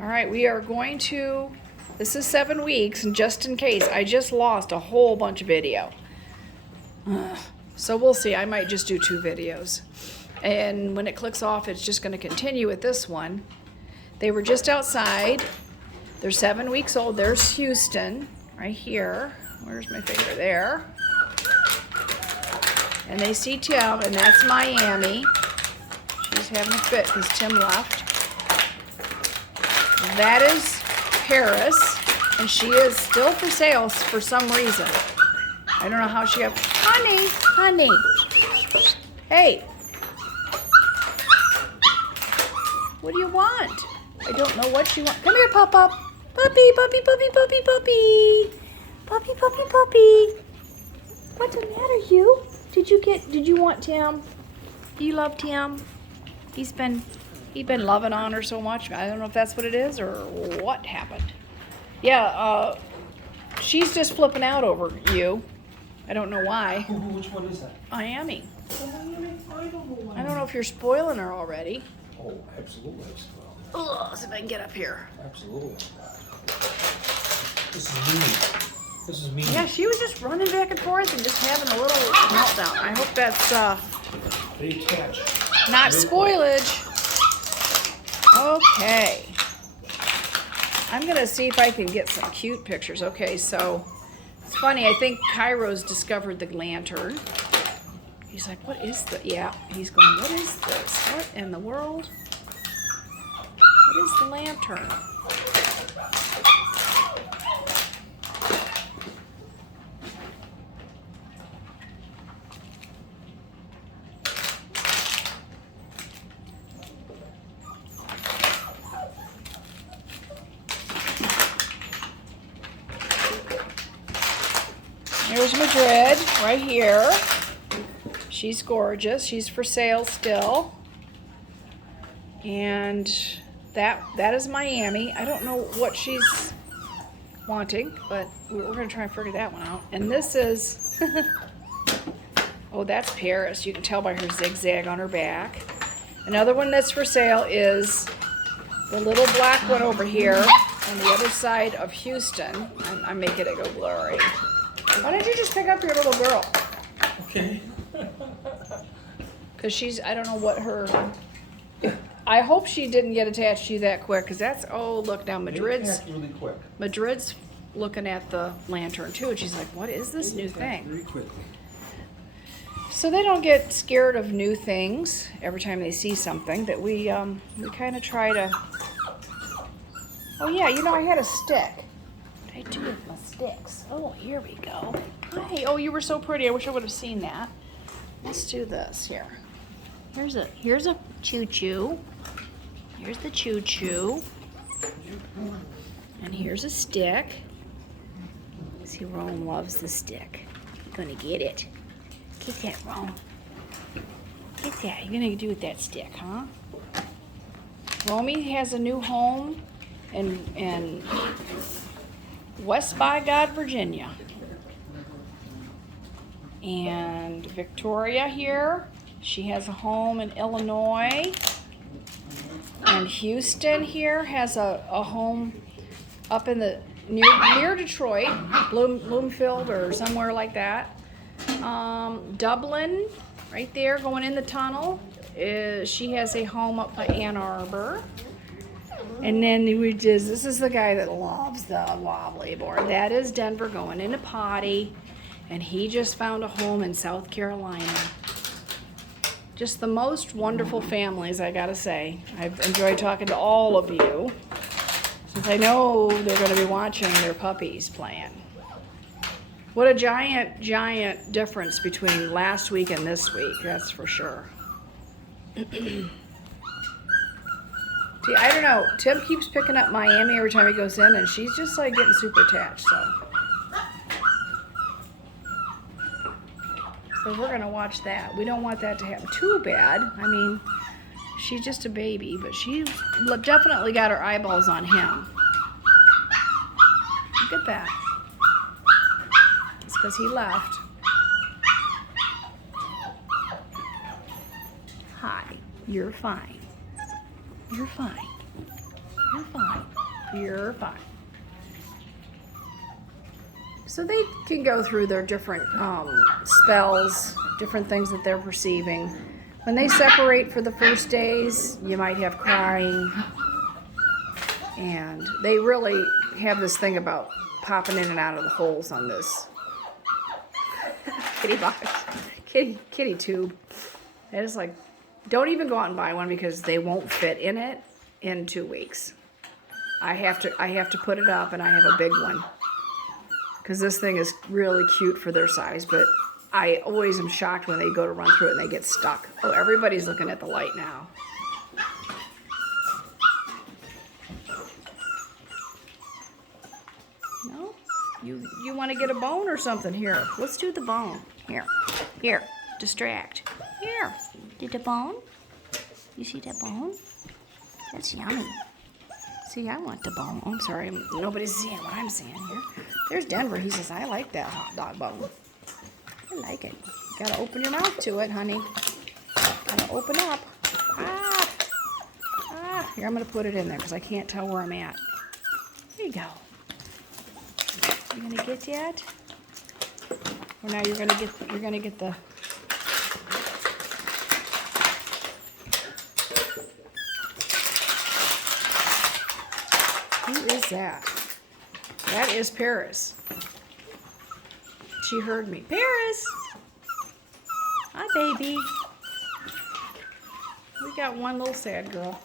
All right, we are going to, this is 7 weeks, and just in case, I just lost a whole bunch of video. So we'll see, I might just do 2 videos. And when it clicks off, it's just gonna continue with this one. They were just outside. They're 7 weeks old. There's Houston, right here. Where's my finger? There. And they see Tim, and that's Miami. She's having a fit because Tim left. That is Paris, and she is still for sale for some reason. I don't know how she got, honey. Hey. What do you want? I don't know what you want. Come here, Pup. Puppy. What's the matter, Hugh? Did you want Tim? Do you love Tim? He's been loving on her so much. I don't know if that's what it is or what happened. Yeah, she's just flipping out over you. I don't know why. Which one is that? Miami. Oh, Miami? I don't know if you're spoiling her already. Oh, absolutely. Ugh, see if I can get up here. Absolutely. This is mean. Yeah, she was just running back and forth and just having a little meltdown. I hope that's They attach. not spoilage. Okay. I'm gonna see if I can get some cute pictures. Okay, so it's funny, I think Cairo's discovered the lantern. He's like, what is the, yeah, he's going, what is this? What in the world? What is the lantern? Here's Madrid, right here. She's gorgeous. She's for sale still. And that is Miami. I don't know what she's wanting, but we're going to try and figure that one out. And this is, oh, that's Paris. You can tell by her zigzag on her back. Another one that's for sale is the little black one over here on the other side of Houston. I'm making it go blurry. Why don't you just pick up your little girl? Okay. Because she's, I don't know what her, I hope she didn't get attached to you that quick, because that's, oh, look now, Madrid's really quick. Madrid's looking at the lantern too, and she's like, what is this new thing? Very quickly. So they don't get scared of new things every time they see something, that we kind of try to, oh yeah, you know, I had a stick. What did I do with my sticks? Oh, here we go. Hi, oh, you were so pretty. I wish I would have seen that. Let's do this here. Here's a choo-choo. Here's the choo-choo. And here's a stick. See, Rome loves the stick. You're gonna get it. Get that, Rome. Get that. You're gonna do with that stick, huh? Romy has a new home in West by God, Virginia. And Victoria here, she has a home in Illinois. And Houston here has a home up in the near Detroit, Bloomfield or somewhere like that. Dublin, right there, going in the tunnel. She has a home up by Ann Arbor. And then this is the guy that loves the wobbly board. That is Denver going into potty. And he just found a home in South Carolina. Just the most wonderful families, I gotta say. I've enjoyed talking to all of you, since I know they're gonna be watching their puppies playing. What a giant difference between last week and this week, that's for sure. See, I don't know, Tim keeps picking up Miami every time he goes in, and she's just like getting super attached, so we're gonna watch that. We don't want that to happen too bad. I mean, she's just a baby, but she definitely got her eyeballs on him. Look at that. It's because he left. Hi, you're fine. You're fine. You're fine. You're fine. So they can go through their different spells, different things that they're perceiving. When they separate for the first days, you might have crying. And they really have this thing about popping in and out of the holes on this kitty box, kitty tube. It is like, don't even go out and buy one because they won't fit in it in 2 weeks. I have to put it up, and I have a big one because this thing is really cute for their size. But I always am shocked when they go to run through it and they get stuck. Oh, everybody's looking at the light now. No, you want to get a bone or something? Here, let's do the bone. Here, distract. Here, did the bone? You see that bone? That's yummy. See, I want the bone. I'm sorry, nobody's seeing what I'm seeing here. There's Denver. He says, I like that hot dog bone. I like it. You gotta open your mouth to it, honey. Gotta open up. Here, I'm gonna put it in there because I can't tell where I'm at. There you go. You gonna get that? Or now you're gonna get the. Who is that? That is Paris. She heard me. Paris! Hi, baby. We got one little sad girl.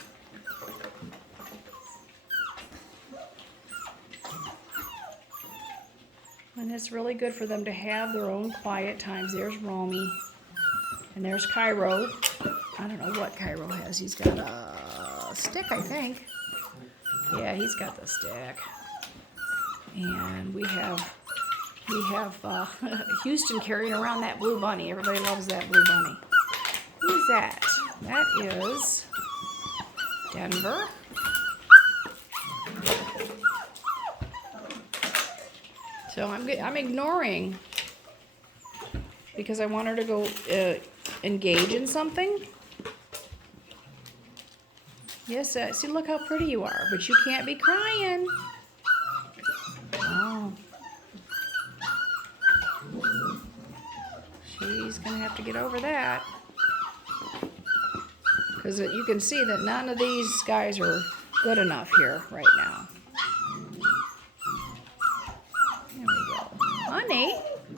And it's really good for them to have their own quiet times. There's Romy. And there's Cairo. I don't know what Cairo has. He's got a stick, I think. Yeah, he's got the stick. And we have Houston carrying around that blue bunny. Everybody loves that blue bunny. Who's that? That is Denver. So I'm ignoring because I want her to go engage in something. Yes, see, look how pretty you are, but you can't be crying. Oh. She's going to have to get over that. Because you can see that none of these guys are good enough here right now. There we go.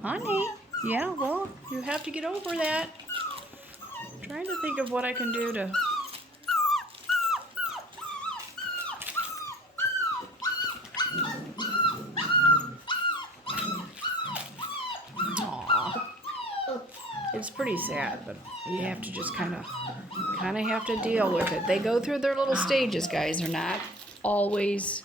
Honey. Yeah, well, you have to get over that. I'm trying to think of what I can do to... It's pretty sad, but you have to just kind of have to deal with it. They go through their little stages, guys. They're not always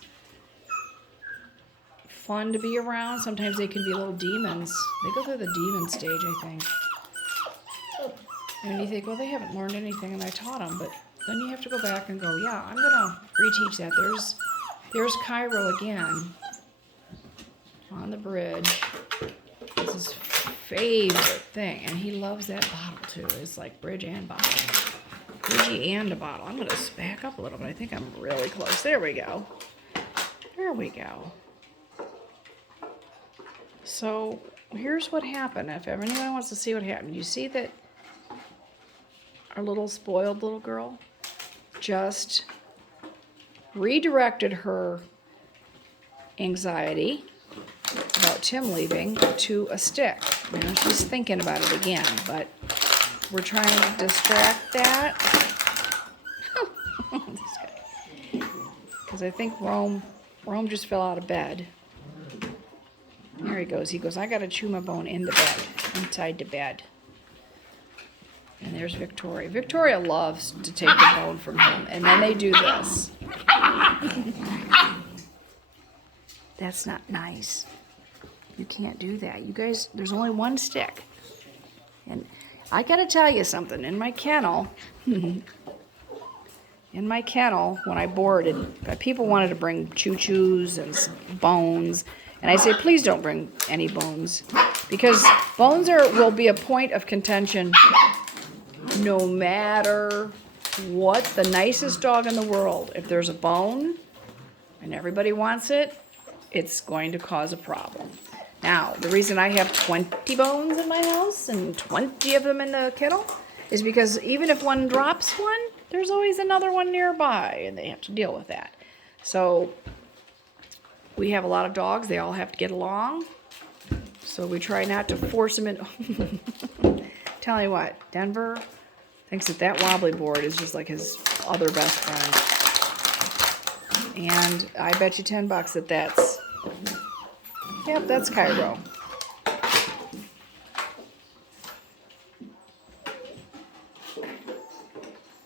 fun to be around. Sometimes they can be little demons. They go through the demon stage, I think. And you think, well, they haven't learned anything, and I taught them. But then you have to go back and go, yeah, I'm gonna reteach that. There's Cairo again on the bridge. This is favorite thing, and he loves that bottle too. It's like bridge and bottle, bridgie and a bottle. I'm gonna back up a little bit. I think I'm really close. There we go. There we go. So here's what happened. If ever anyone wants to see what happened, you see that our little spoiled little girl just redirected her anxiety about Tim leaving to a stick. You know, she's thinking about it again, but we're trying to distract that. Because I think Rome just fell out of bed. There he goes. He goes, I gotta chew my bone in the bed, inside the bed. And there's Victoria. Victoria loves to take the bone from him, and then they do this. That's not nice. You can't do that. You guys, there's only one stick. And I gotta tell you something. In my kennel, when I boarded, people wanted to bring choo-choos and bones. And I say, please don't bring any bones. Because bones will be a point of contention no matter what, the nicest dog in the world. If there's a bone, and everybody wants it, it's going to cause a problem. Now, the reason I have 20 bones in my house and 20 of them in the kennel is because even if one drops one, there's always another one nearby, and they have to deal with that. So we have a lot of dogs. They all have to get along. So we try not to force them in. Tell you what, Denver thinks that wobbly board is just like his other best friend. And I bet you $10 that that's... Yep, that's Cairo.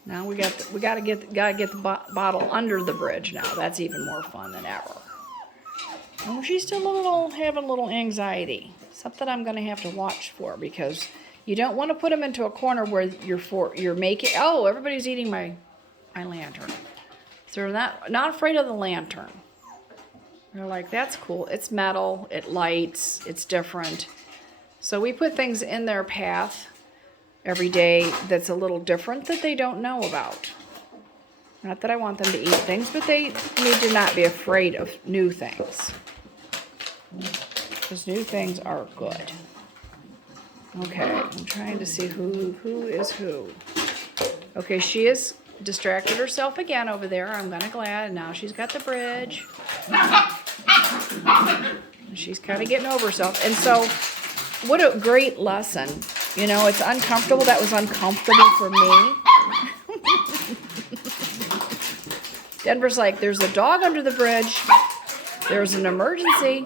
Now we gotta get the bottle under the bridge now. That's even more fun than ever. Oh, she's still having a little anxiety. Something I'm gonna have to watch for, because you don't want to put them into a corner where you're making. Oh, everybody's eating my lantern. So they're not afraid of the lantern. They're like, that's cool. It's metal, it lights, it's different. So we put things in their path every day that's a little different that they don't know about. Not that I want them to eat things, but they need to not be afraid of new things. Because new things are good. Okay, I'm trying to see who is who. Okay, she is distracted herself again over there. I'm gonna glad. Now she's got the bridge. She's kind of getting over herself. And so, what a great lesson. You know, it's uncomfortable. That was uncomfortable for me. Denver's like, there's a dog under the bridge. There's an emergency.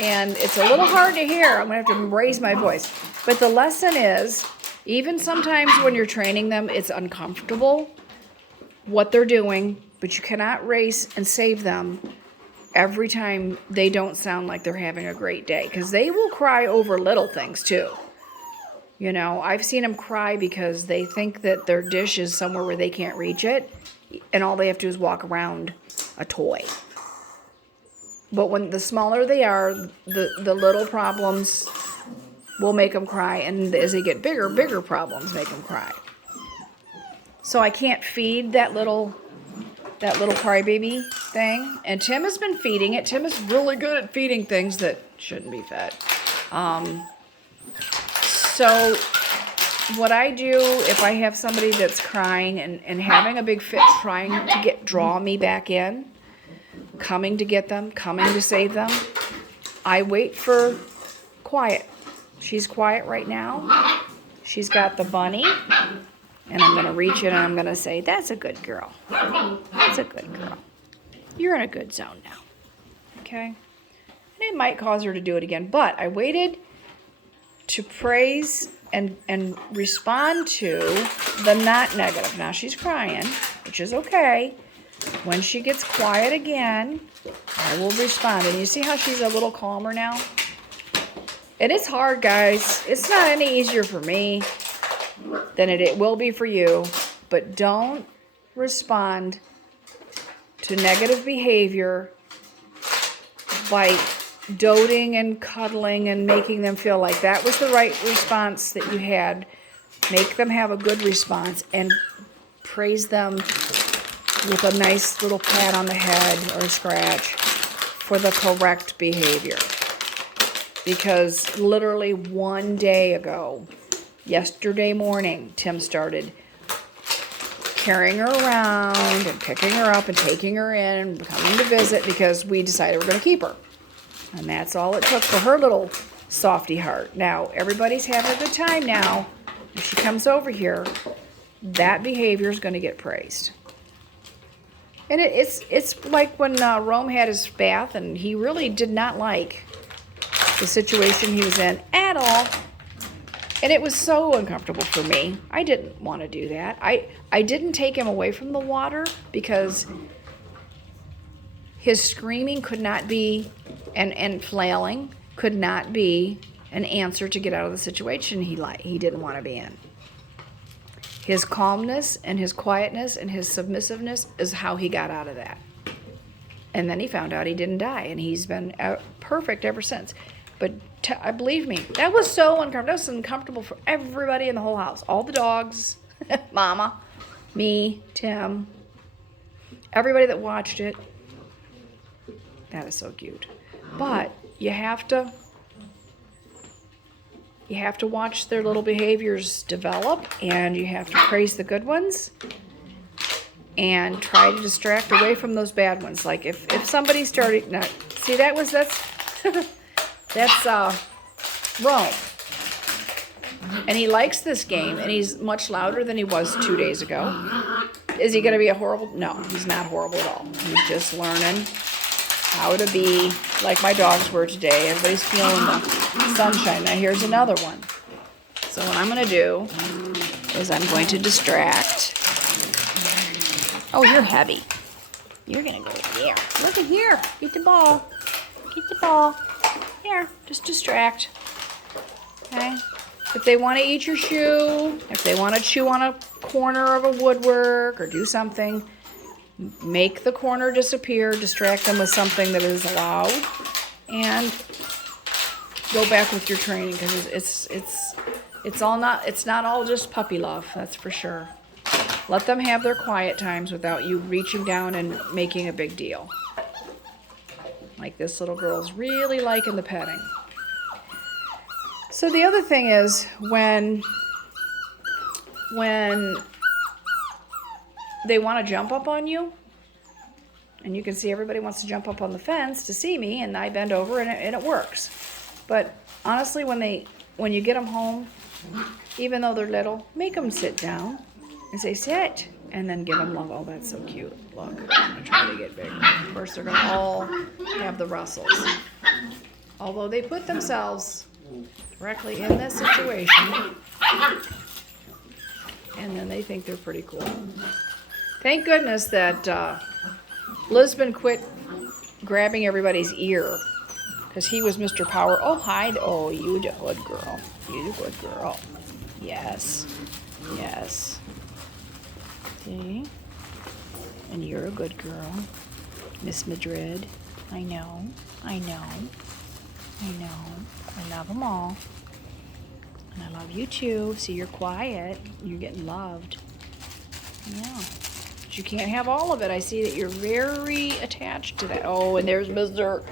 And it's a little hard to hear. I'm going to have to raise my voice. But the lesson is, even sometimes when you're training them, it's uncomfortable what they're doing, but you cannot race and save them every time they don't sound like they're having a great day, because they will cry over little things too. You know, I've seen them cry because they think that their dish is somewhere where they can't reach it, and all they have to do is walk around a toy. But when the smaller they are, the little problems will make them cry, and as they get bigger problems make them cry. So I can't feed that little crybaby thing. And Tim has been feeding it. Tim is really good at feeding things that shouldn't be fed. So what I do if I have somebody that's crying and having a big fit, trying to draw me back in, coming to get them, coming to save them, I wait for quiet. She's quiet right now. She's got the bunny. And I'm going to reach in and I'm going to say, that's a good girl. That's a good girl. You're in a good zone now. Okay? And it might cause her to do it again. But I waited to praise and respond to the not negative. Now she's crying, which is okay. When she gets quiet again, I will respond. And you see how she's a little calmer now? And it's hard, guys. It's not any easier for me than it will be for you. But don't respond to negative behavior by doting and cuddling and making them feel like that was the right response that you had. Make them have a good response and praise them with a nice little pat on the head or a scratch for the correct behavior. Because literally one day ago, yesterday morning, Tim started carrying her around and picking her up and taking her in and coming to visit because we decided we're going to keep her. And that's all it took for her little softy heart. Now, everybody's having a good time now. If she comes over here, that behavior is going to get praised. And it's like when Rome had his bath and he really did not like the situation he was in at all. And it was so uncomfortable for me. I didn't want to do that. I didn't take him away from the water because his screaming could not be, and flailing could not be an answer to get out of the situation he didn't want to be in. His calmness and his quietness and his submissiveness is how he got out of that. And then he found out he didn't die, and he's been perfect ever since. But believe me, that was so uncomfortable. That was uncomfortable for everybody in the whole house. All the dogs, Mama, me, Tim, everybody that watched it. That is so cute. But you have to watch their little behaviors develop, and you have to praise the good ones and try to distract away from those bad ones. Like if somebody started, now, see that's Rome. And he likes this game, and he's much louder than he was 2 days ago. Is he going to be a horrible? No, he's not horrible at all. He's just learning how to be like my dogs were today. Everybody's feeling the sunshine. Now here's another one. So what I'm going to do is I'm going to distract. Oh, you're heavy. You're going to go there. Look at here. Get the ball. Get the ball. Here, just distract. Okay? If they want to eat your shoe, if they want to chew on a corner of a woodwork or do something, make the corner disappear, distract them with something that is allowed, and go back with your training, because it's not all just puppy love, that's for sure. Let them have their quiet times without you reaching down and making a big deal. Like this little girl's really liking the petting. So the other thing is when they want to jump up on you, and you can see everybody wants to jump up on the fence to see me, and I bend over and it works. But honestly, when you get them home, even though they're little, make them sit down and say sit, and then give them love. Oh, that's so cute. Look, I'm gonna try to get bigger. Of course, they're gonna all have the rustles. Although they put themselves directly in this situation, and then they think they're pretty cool. Thank goodness that Lisbon quit grabbing everybody's ear, because he was Mr. Power. Oh, hi. Oh, you the good girl. You the good girl. Yes. Yes. See? And you're a good girl. Miss Madrid. I know. I know. I know. I love them all. And I love you too. See, you're quiet. You're getting loved. Yeah. But you can't have all of it. I see that you're very attached to that. Oh, and there's Mr.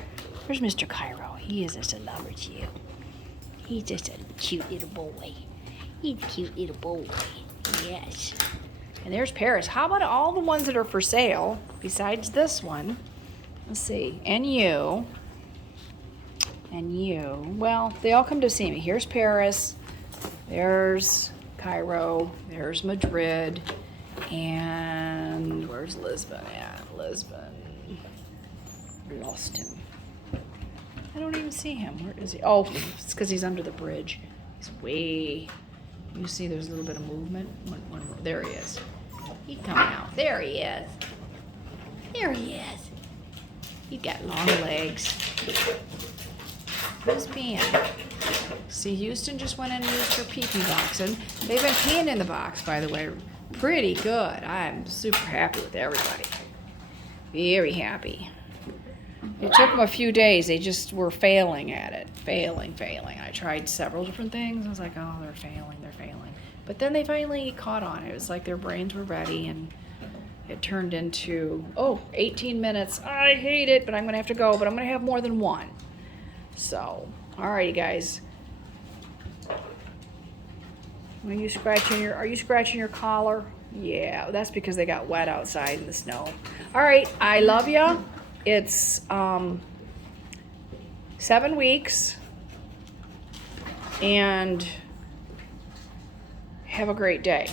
Cairo. He is just a lover to you. He's just a cute little boy. He's a cute little boy. Yes. And there's Paris. How about all the ones that are for sale besides this one? Let's see. And you. And you. Well, they all come to see me. Here's Paris. There's Cairo. There's Madrid. And where's Lisbon at? Lisbon. Lost him. I don't even see him. Where is he? Oh, it's because he's under the bridge. He's way... You see there's a little bit of movement? There he is. He's coming out. There he is. There he is. He's got long legs. Who's peeing? See, Houston just went in and used her pee-pee box. And they've been peeing in the box, by the way. Pretty good. I'm super happy with everybody. Very happy. It took them a few days. They just were failing at it. Failing. I tried several different things. I was like, oh, they're failing. But then they finally caught on. It was like their brains were ready, and it turned into, 18 minutes. I hate it, but I'm going to have to go. But I'm going to have more than one. So, alrighty, guys. Are you scratching your collar? Yeah, that's because they got wet outside in the snow. All right, I love you. It's 7 weeks, and have a great day.